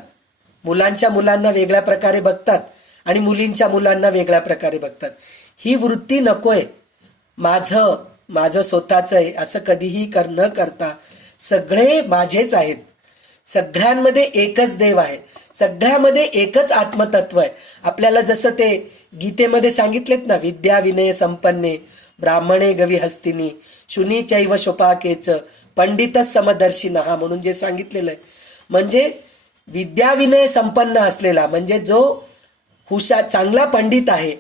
मुलांच्या मुलांना वेगळ्या प्रकारे बघतात आणि मुलींच्या मुलांना वेगळ्या प्रकारे बघतात. ही वृत्ती नकोय. माझं स्वतःचं आहे असं कधीही न करता सगळे माझेच आहेत. सगळ्यांमध्ये एकच देव आहे, सगळ्यामध्ये एकच आत्मतत्व आहे. आपल्याला जसं ते गीतेमध्ये सांगितलेत ना, विद्या विनय संपन्ने ब्राह्मणे गवी हस्तिनी शुनी चैव शोपाकेच पंडित समदर्शिनः म्हणून जे सांगितलेलं आहे, म्हणजे विद्या विनय संपन्न असलेला, म्हणजे जो चांगला पंडित आहे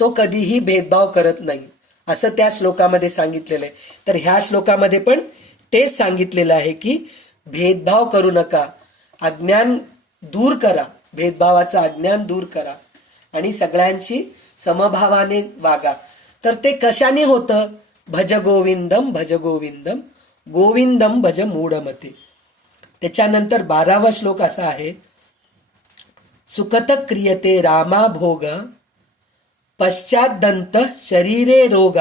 तो कधीही भेदभाव करत नाही असं त्या श्लोकामध्ये सांगितलेलं आहे. तर ह्या श्लोकामध्ये पण तेच सांगितलेलं आहे की भेदभाव करू नका, अज्ञान दूर करा, भेदभावाचं अज्ञान दूर करा आणि सगळ्यांशी समभावाने वागा. तर ते कशाने होतं? भज गोविंदम भज गोविंदम गोविंदम भज मूढमते. त्याच्यानंतर 12वा श्लोक असा आहे, सुखत क्रियते रामा भोग पश्चादंत शरीरे रोग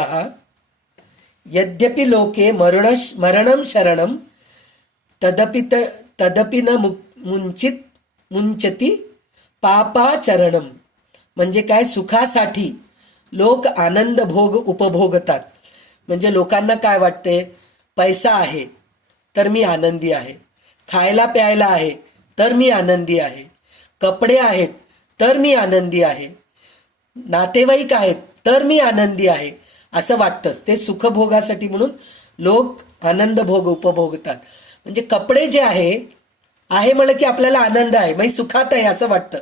यद्यपि लोके मरणम शरणम तदपि न मुंचती पापाचरणम. म्हणजे काय, सुखासाठी लोक आनंद भोग उपभोगतात. म्हणजे लोकांना काय वाटते, पैसा आहे तर मी आनंदी आहे, खायला प्यायला आहे तर मी आनंदी आहे, कपडे आहेत तर मी आनंदी आहे, नातेवाईक आहेत तर मी आनंदी आहे असं वाटतंच. ते सुखभोगासाठी म्हणून लोक आनंद भोग उपभोगतात. म्हणजे कपडे जे आहे म्हणलं की आपल्याला आनंद आहे, म्हणजे सुखात आहे असं वाटतं.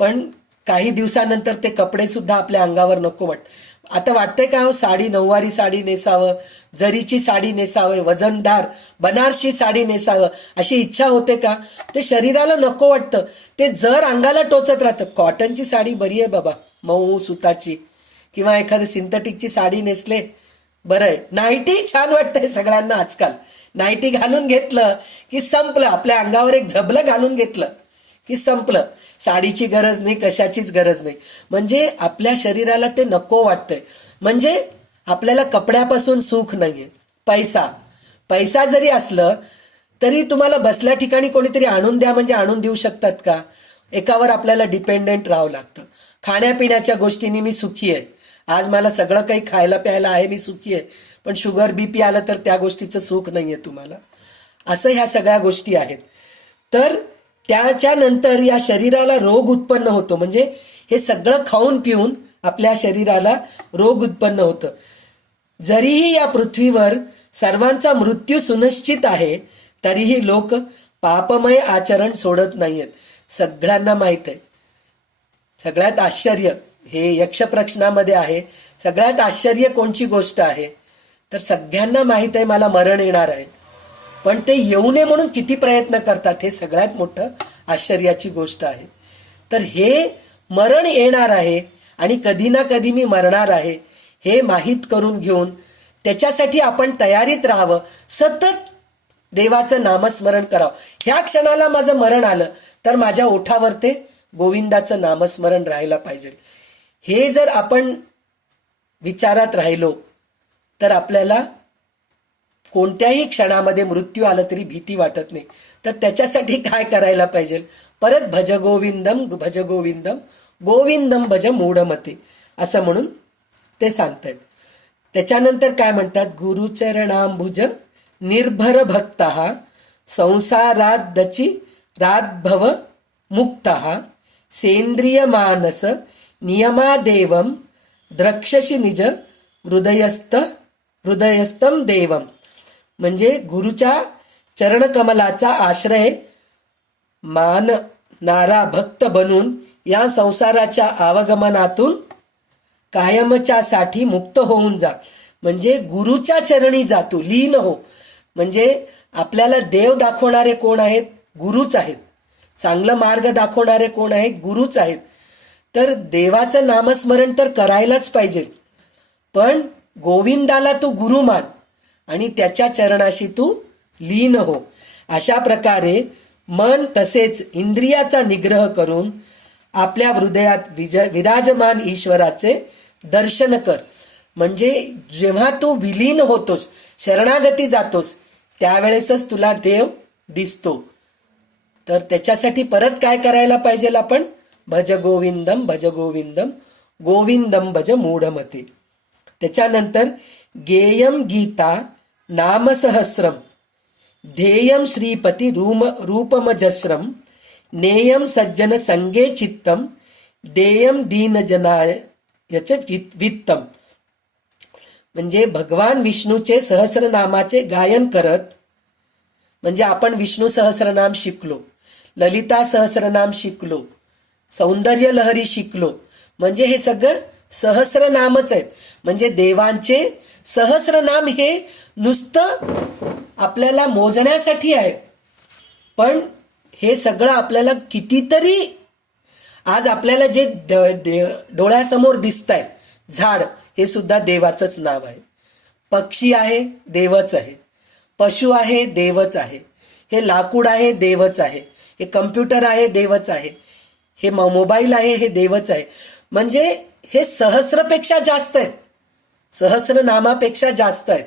पण काही दिवसानंतर ते कपडे सुद्धा आपल्या अंगावर नको वाटतं. आता वाटतंय का हो, साडी, नऊवारी साडी नेसावं, जरीची साडी नेसावं, वजनदार बनारसी साडी नेसावं अशी इच्छा होते का? ते शरीराला नको वाटतं. ते जर अंगाला टोचत राहतं. कॉटनची साडी बरी आहे बाबा, मऊ सुताची, किंवा एखादी सिंथेटिकची साडी नेसले बरं आहे. नाईटी छान वाटतंय सगळ्यांना आजकाल. नाईटी घालून घेतलं की संपलं, आपल्या अंगावर एक झबलं घालून घेतलं की संपलं. साडीची गरज नाही, कशाचीच गरज नाही. म्हणजे आपल्या शरीराला ते नको वाटतंय. म्हणजे आपल्याला कपड्यापासून सुख नाहीये. पैसा जरी असलं तरी तुम्हाला बसल्या ठिकाणी कोणीतरी आणून द्या म्हणजे आणून देऊ शकतात का? एकावर आपल्याला डिपेंडेंट राहावं लागतं. खाण्यापिण्याच्या गोष्टींनी मी सुखी आहे. आज मला सगळं काही खायला प्यायला आहे, मी सुखी आहे. पण शुगर बीपी आलं तर त्या गोष्टीचं सुख नाहीये तुम्हाला. असं ह्या सगळ्या गोष्टी आहेत. तर त्याच्यानंतर या शरीराला रोग उत्पन्न होतो. म्हणजे हे सगळं खाऊन पिऊन आपल्या शरीराला रोग उत्पन्न होतं. जरीही या पृथ्वीवर सर्वांचा मृत्यू सुनिश्चित आहे तरीही लोक पापमय आचरण सोडत नाहीयेत. सगळ्यांना माहित आहे. सगळ्यात आश्चर्य हे यक्षप्रश्नामध्ये आहे. सगळ्यात आश्चर्य कोणची गोष्ट आहे तर सगळ्यांना माहित आहे मला मरण येणार आहे, पण ते येऊ नये म्हणून किती प्रयत्न करतात हे सगळ्यात मोठं आश्चर्याची गोष्ट आहे. तर हे मरण येणार आहे आणि कधी ना कधी मी मरणार आहे हे माहीत करून घेऊन त्याच्यासाठी आपण तयारीत राहावं. सतत देवाचं नामस्मरण करावं. ह्या क्षणाला माझं मरण आलं तर माझ्या ओठावर ते गोविंदाचं नामस्मरण राहायला पाहिजे. हे जर आपण विचारात राहिलो तर आपल्याला कोणत्याही क्षणामध्ये मृत्यू आला तरी भीती वाटत नाही. तर त्याच्यासाठी काय करायला पाहिजे? परत भज गोविंदम भज गोविंदम गोविंदम भज मूढमते असं म्हणून ते सांगतायत. त्याच्यानंतर काय म्हणतात? गुरुचरणांबुज निर्भर भक्तः संसारादची रातभव मुक्तः सेंद्रिय मानस नियमादेवम द्रक्षसी निज हृदयस्थम देवम. म्हणजे गुरुच्या चरणकमलाचा आश्रय मानणारा भक्त बनून या संसाराच्या आवागमनातून कायमच्या साठी मुक्त होऊन जा. म्हणजे गुरुच्या चरणी जातो, लीन हो. म्हणजे आपल्याला देव दाखवणारे कोण आहेत? गुरुच आहेत. चांगलं मार्ग दाखवणारे कोण आहेत? गुरुच आहेत. तर देवाचं नामस्मरण तर करायलाच पाहिजे, पण गोविंदाला तू गुरु मान आणि त्याच्या चरणाशी तू लीन हो. अशा प्रकारे मन तसेच इंद्रियाचा निग्रह करून आपल्या हृदयात विराजमान ईश्वराचे दर्शन कर. म्हणजे जेव्हा तू विलीन होतोस, शरणागती जातोस, त्यावेळेसच तुला देव दिसतो. तर त्याच्यासाठी परत काय करायला पाहिजे आपण? भज गोविंदम भज गोविंदम गोविंदम भज मूढमते. त्याच्यानंतर गेयम गीता नामसहस्रम ध्येयम श्रीपती रूपमजस्रम नेयम सज्जन संगे चित्तम देयम दीनजनाय वित्तम. म्हणजे भगवान विष्णूचे सहस्रनामाचे गायन करत, म्हणजे आपण विष्णू सहस्रनाम शिकलो, ललिता सहस्रनाम शिकलो, सौंदर्य लहरी शिकलो, म्हणजे हे सगळं सहस्रनामच आहेत. म्हणजे देवांचे सहस्रनाम हे नुसतं आपल्याला मोजण्यासाठी आहे, पण हे सगळं आपल्याला कितीतरी आज आपल्याला जे डोळ्यासमोर दिसत आहेत, झाड हे सुद्धा देवाचंच नाव आहे. पक्षी आहे देवच आहे, पशु आहे देवच आहे, हे लाकूड आहे देवच आहे, हे कम्प्युटर आहे देवच आहे, हे मोबाईल आहे हे देवच आहे. म्हणजे हे सहस्रपेक्षा जास्त आहेत, सहस्रनामापेक्षा जास्त आहेत.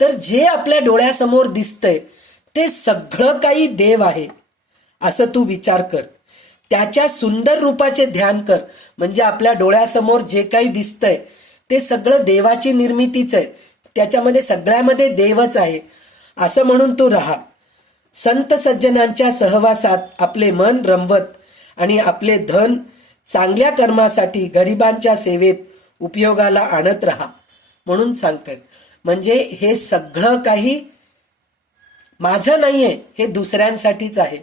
तर जे आपल्या डोळ्यासमोर दिसतंय ते सगळं काही देव आहे असं तू विचार कर. त्याच्या सुंदर रूपाचे ध्यान कर. म्हणजे आपल्या डोळ्यासमोर जे काही दिसतंय ते सगळं देवाची निर्मितीच आहे, त्याच्यामध्ये सगळ्यामध्ये देवच आहे असं म्हणून तू राहा. संत सज्जनांच्या सहवासात आपले मन रमवत आणि आपले धन चांगल्या कर्मासाठी गरिबांच्या सेवेत उपयोगाला आणत राहा म्हणून सांगतात. म्हणजे हे सगळं काही माझं नाहीये, हे दुसऱ्यांसाठीच आहे.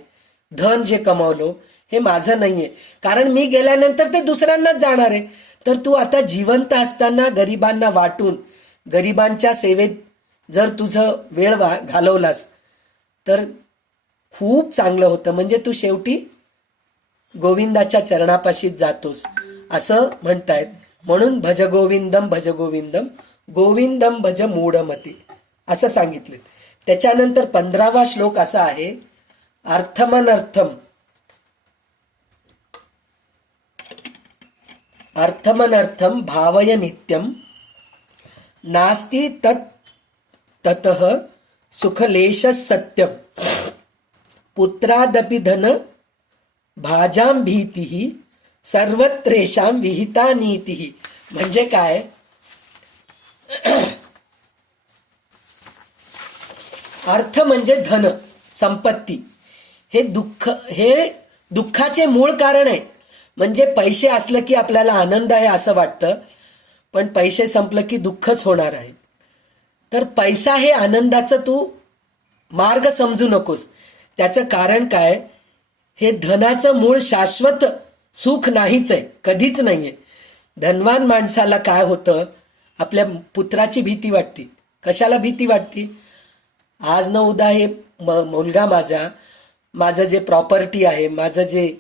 धन जे कमावलो हे माझं नाहीये, कारण मी गेल्यानंतर ते दुसऱ्यांनाच जाणार आहे. तर तू आता जिवंत असताना गरिबांना वाटून गरिबांच्या सेवेत जर तुझं वेळ घालवलास तर खूप चांगलं होतं. म्हणजे तू शेवटी गोविंदाच्या चरणापाशीच जातोस असं म्हणतायत. म्हणून भज गोविंदम भज गोविंदम गोविंदम भज मूढमती असं सांगितले. त्याच्यानंतर 15वा श्लोक असा आहे, अर्थमनर्थम अर्थमनर्थम भावय नित्यम नास्ति तत् ततः सुखलेश सत्यम पुत्रादपि धन भाजां भीती सर्वत्रेषां विहिता नीती. म्हणजे काय, अर्थ म्हणजे धन, संपत्ती. हे दुःखाचे मूळ कारण आहे. म्हणजे पैसे असलं की आपल्याला आनंद आहे असं वाटतं, पण पैसे संपलं की दुःखच होणार आहे. तर पैसा हे आनंदाचं तू मार्ग समजू नकोस. त्याचं कारण काय, हे धनाचं मूळ शाश्वत सुख नाहीच आहे, कधीच नाहीये. धनवान माणसाला काय होतं, आपल्या पुत्राची भीती वाटते. कशाला भीती वाटते, आज न उद्या हे मुलगा माझं जे प्रॉपर्टी आहे, माझं जे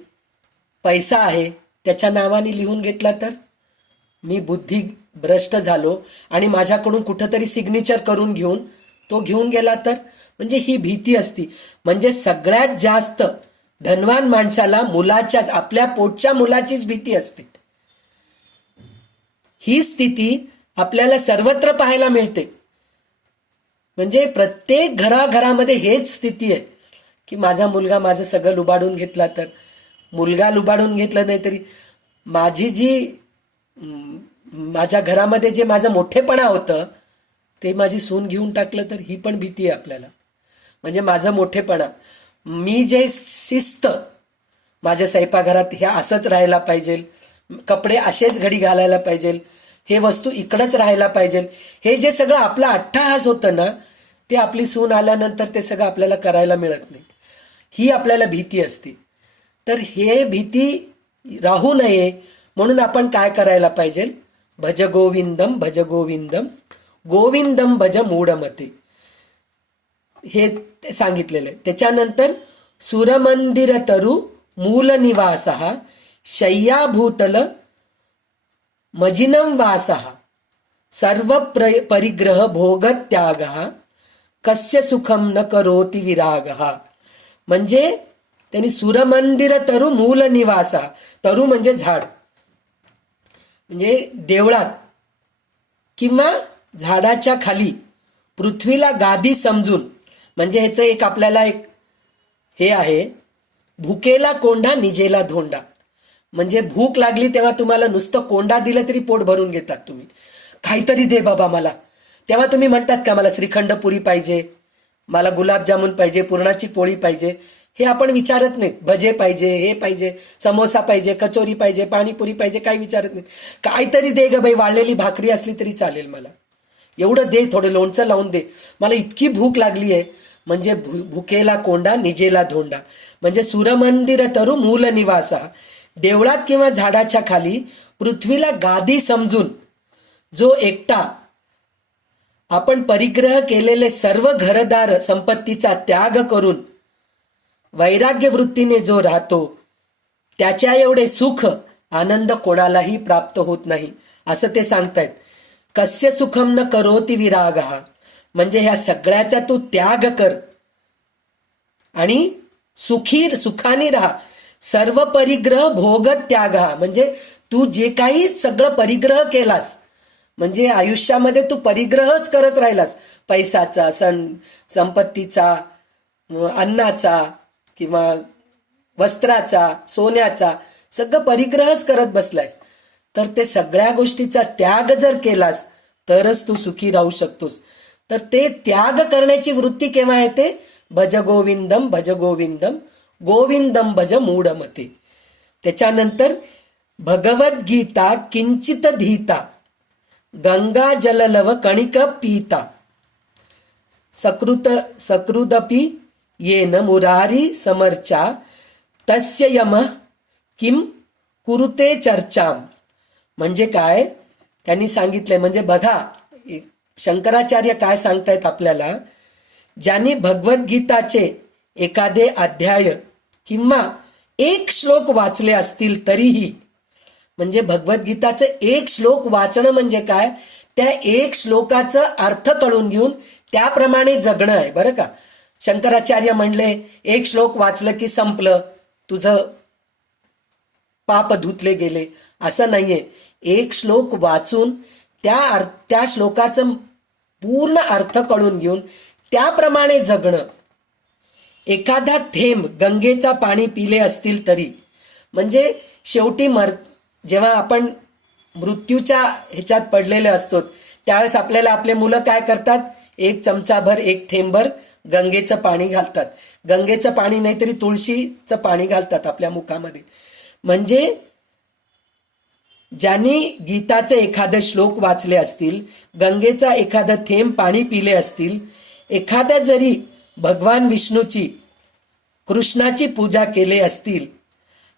पैसा आहे त्याच्या नावाने लिहून घेतला तर, मी बुद्धिभ्रष्ट झालो आणि माझ्याकडून कुठंतरी सिग्नेचर करून घेऊन गेला तर. म्हणजे ही भीती असती. म्हणजे सगळ्यात जास्त धनवान माणसाला मुलाच्या, आपल्या पोटच्या मुलाचीच भीती असते. ही स्थिती आपल्याला सर्वत्र पाहायला मिळते. म्हणजे प्रत्येक घराघरामध्ये हेच स्थिती आहे की माझा मुलगा माझं सगळं लुबाडून घेतला तर. मुलगा लुबाडून घेतलं नाही तरी माझ्या घरामध्ये जे माझं मोठेपणा होतं ते माझी सून घेऊन टाकलं तर, ही पण भीती आहे आपल्याला. म्हणजे माझं मोठेपणा, मी जे शिस्त, माझ्या स्वयंपाकघरात हे असंच राहायला पाहिजे, कपडे असेच घडी घालायला पाहिजे, हे वस्तू इकडंच राहायला पाहिजे, हे जे सगळं आपला अट्टहास होतं ना, ते आपली सून आल्यानंतर ते सगळं आपल्याला करायला मिळत नाही. ही आपल्याला भीती असते. तर हे भीती राहू नये म्हणून आपण काय करायला पाहिजे, भज गोविंदम भज गोविंदम गोविंदम भज मूढमते, हे सांगितलेलं आहे. त्याच्यानंतर सुरमंदिर तरु मूल निवासः शय्याभूतल मजिनम वासः सर्व परिग्रह भोगत्यागः कस्य सुखम न करोति विरागः. म्हणजे त्यांनी सुरमंदिर तरु मूल निवासा, तरु म्हणजे झाड, म्हणजे देवळात किंवा झाडाच्या खाली पृथ्वीला गादी समजून. म्हणजे ह्याचं एक आपल्याला एक हे आहे, भुकेला कोंडा निजेला धोंडा. म्हणजे भूक लागली तेव्हा तुम्हाला नुसतं कोंडा दिलं तरी पोट भरून घेतात तुम्ही, काहीतरी दे बाबा मला. तेव्हा तुम्ही म्हणतात का मला श्रीखंड पुरी पाहिजे, मला गुलाबजामुन पाहिजे, पुरणाची पोळी पाहिजे, हे आपण विचारत नाहीत. भजे पाहिजे, हे पाहिजे, समोसा पाहिजे, कचोरी पाहिजे, पाणीपुरी पाहिजे, काही विचारत नाहीत. काहीतरी दे ग बाई, वाळलेली भाकरी असली तरी चालेल, मला एवढं दे, थोडं लोणचं लावून दे, मला इतकी भूक लागली आहे. म्हणजे भुकेला कोंडा निजेला धोंडा. म्हणजे सूरमंदिर तरु मूल निवासा, देवळात किंवा झाडाच्या खाली पृथ्वीला गादी समजून जो एकटा आपण परिग्रह केलेले सर्व घरदार संपत्तीचा त्याग करून वैराग्य वृत्तीने जो राहतो, त्याच्या एवढे सुख आनंद कोणालाही प्राप्त होत नाही, असं ते सांगतायत. कस्य सुखम न करोति विरागः. म्हणजे ह्या सगळ्याचा तू त्याग कर आणि सुखाने राहा. सर्व परिग्रह भोगत त्याग, म्हणजे तू जे काही सगळं परिग्रह केलास, म्हणजे आयुष्यामध्ये तू परिग्रहच करत राहिलास, पैशाचा, संपत्तीचा, अन्नाचा किंवा वस्त्राचा, सोन्याचा, सगळं परिग्रहच करत बसलायस, तर ते सगळ्या गोष्टीचा त्याग जर केलास तरच तू सुखी राहू शकतोस. तर ते त्याग करण्याची वृत्ती केव्हा येते, भज गोविंदम भज गोविंदम गोविंदम भज मूढमते. त्याच्यानंतर भगवद्गीता किंचित धीता गंगा जललव कणिक पीता सकृदपि येन मुरारी समर्चा तस्य यमः किम कुरुते चर्चाम. म्हणजे काय त्यांनी सांगितलंय, म्हणजे बघा शंकराचार्य काय सांगतायत आपल्याला, ज्यांनी भगवद्गीताचे एखादे अध्याय किंवा एक श्लोक वाचले असतील तरीही, म्हणजे भगवद्गीताचे एक श्लोक वाचणं म्हणजे काय, त्या एक श्लोकाचं अर्थ कळून घेऊन त्याप्रमाणे जगणं आहे बरं का. शंकराचार्य म्हणले एक श्लोक वाचलं की संपलं, तुझं पाप धुतले गेले, असं नाहीये. एक श्लोक वाचून त्या श्लोकाचं पूर्ण अर्थ कळून घेऊन त्याप्रमाणे जगणं. एखादा थेंब गंगेचा पाणी पिले असतील तरी, म्हणजे शेवटी जेव्हा आपण मृत्यूच्या ह्याच्यात पडलेले असतो त्यावेळेस आपल्याला आपले मुलं काय करतात, एक चमचाभर एक थेंबभर गंगेचं पाणी घालतात. गंगेचं पाणी नाही तरी तुळशीचं पाणी घालतात आपल्या मुखामध्ये. म्हणजे ज्यांनी गीताचे एखादे श्लोक वाचले असतील, गंगेचा एखादा थेंब पाणी पिले असतील, एखाद्या जरी भगवान विष्णूची कृष्णाची पूजा केले असतील,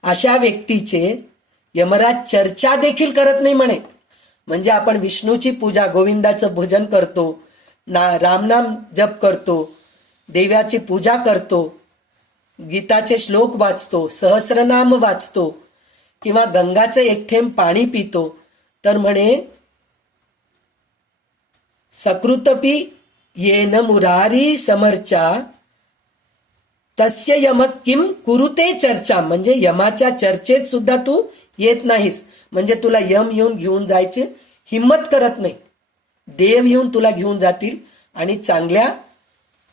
अशा व्यक्तीचे यमराज चर्चा देखील करत नाही म्हणे. म्हणजे आपण विष्णूची पूजा, गोविंदाचं भजन करतो, रामनाम जप करतो, देवाची पूजा करतो, गीताचे श्लोक वाचतो, सहस्रनाम वाचतो किंवा गंगाचं एक थेंब पाणी पितो, तर म्हणे सकृतपी येन मुरारी समर्चा तस्य यम किम कुरुते चर्चा. म्हणजे यमाच्या चर्चेत सुद्धा तू येत नाहीस. म्हणजे तुला यम येऊन घेऊन जायची हिम्मत करत नाही. देव येऊन तुला घेऊन जातील आणि चांगल्या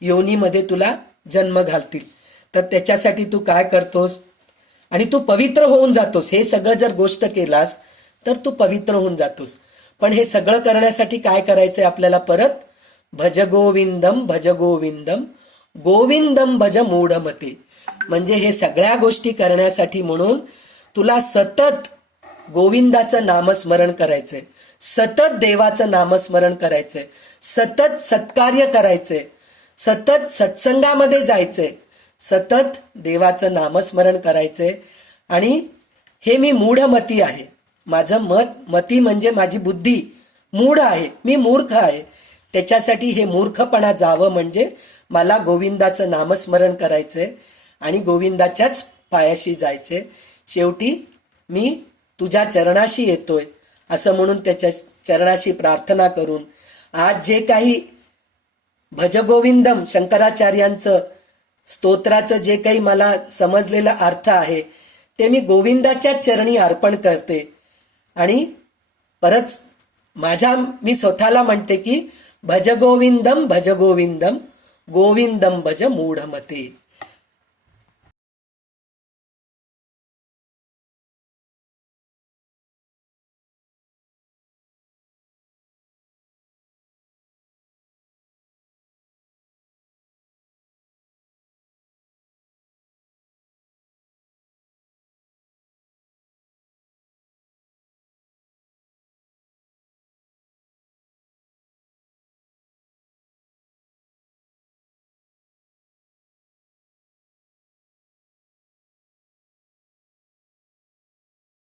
योनीमध्ये तुला जन्म घालतील. तर त्याच्यासाठी तू काय करतोस, आणि तू पवित्र होऊन जातोस. हे सगळं जर गोष्ट केलास तर तू पवित्र होऊन जातोस. पण हे सगळं करण्यासाठी काय करायचंय आपल्याला, परत भज गोविंदम भज गोविंदम गोविंदम भज मूढमते. म्हणजे हे सगळ्या गोष्टी करण्यासाठी म्हणून तुला सतत गोविंदाचं नामस्मरण करायचंय, सतत देवाचं नामस्मरण करायचंय, सतत सत्कार्य करायचंय, सतत सत्संगामध्ये जायचंय, सतत देवाचं नामस्मरण करायचंय. आणि हे मी मूढमती आहे, माझं मती म्हणजे माझी बुद्धी मूढ आहे, मी मूर्ख आहे. त्याच्यासाठी हे मूर्खपणा जावं म्हणजे मला गोविंदाचं नामस्मरण करायचंय आणि गोविंदाच्याच पायाशी जायचंय. शेवटी मी तुझ्या चरणाशी येतोय असं म्हणून त्याच्या चरणाशी प्रार्थना करून आज जे काही भजगोविंदम शंकराचार्यांचं स्तोत्राचं जे काही मला समजलेला अर्थ आहे ते मी गोविंदाच्या चरणी अर्पण करते. आणि परत मी स्वतःला म्हणते की भज गोविंदम गोविंदम भज मूढमते.